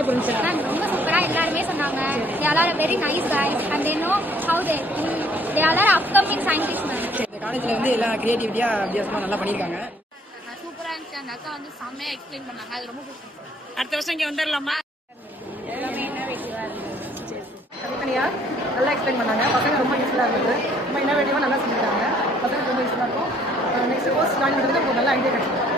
எப்படி இருந்துச்சு? ரொம்ப சூப்பரா எல்லாருமே சொன்னாங்க. they all are very nice guys and they know how they all are upcoming scientists man. இந்த காலேஜ்ல வந்து எல்லாம் கிரியேட்டிவிட்டியா வித்தியாசமா நல்லா பண்ணிருக்காங்க. சூப்பரா இருந்துச்சு. அந்த அக்கா வந்து செம்மையா எக்ஸ்பிளைன் பண்ணாங்க. அது ரொம்ப பிடிச்சிருந்துச்சு. அடுத்த வருஷம் இங்க வந்துடலாமா? எல்லாமே இன்னோவேட்டிவா இருந்துச்சு. தனித்தனியா நல்லா எக்ஸ்பிளைன் பண்ணாங்க. பசங்க ரொம்ப யூஸ்ஃபுல்லா இருந்தது. ரொம்ப இன்னோவேட்டிவா நல்லா செஞ்சிருக்காங்க. பசங்க ரொம்ப யூஸ்ஃபுல்லா இருக்கும். நெக்ஸ்ட் கோர்ஸ் ஜாயின் பண்ணுறதுக்கு ஒரு நல்ல ஐடியா கிடைக்கும்.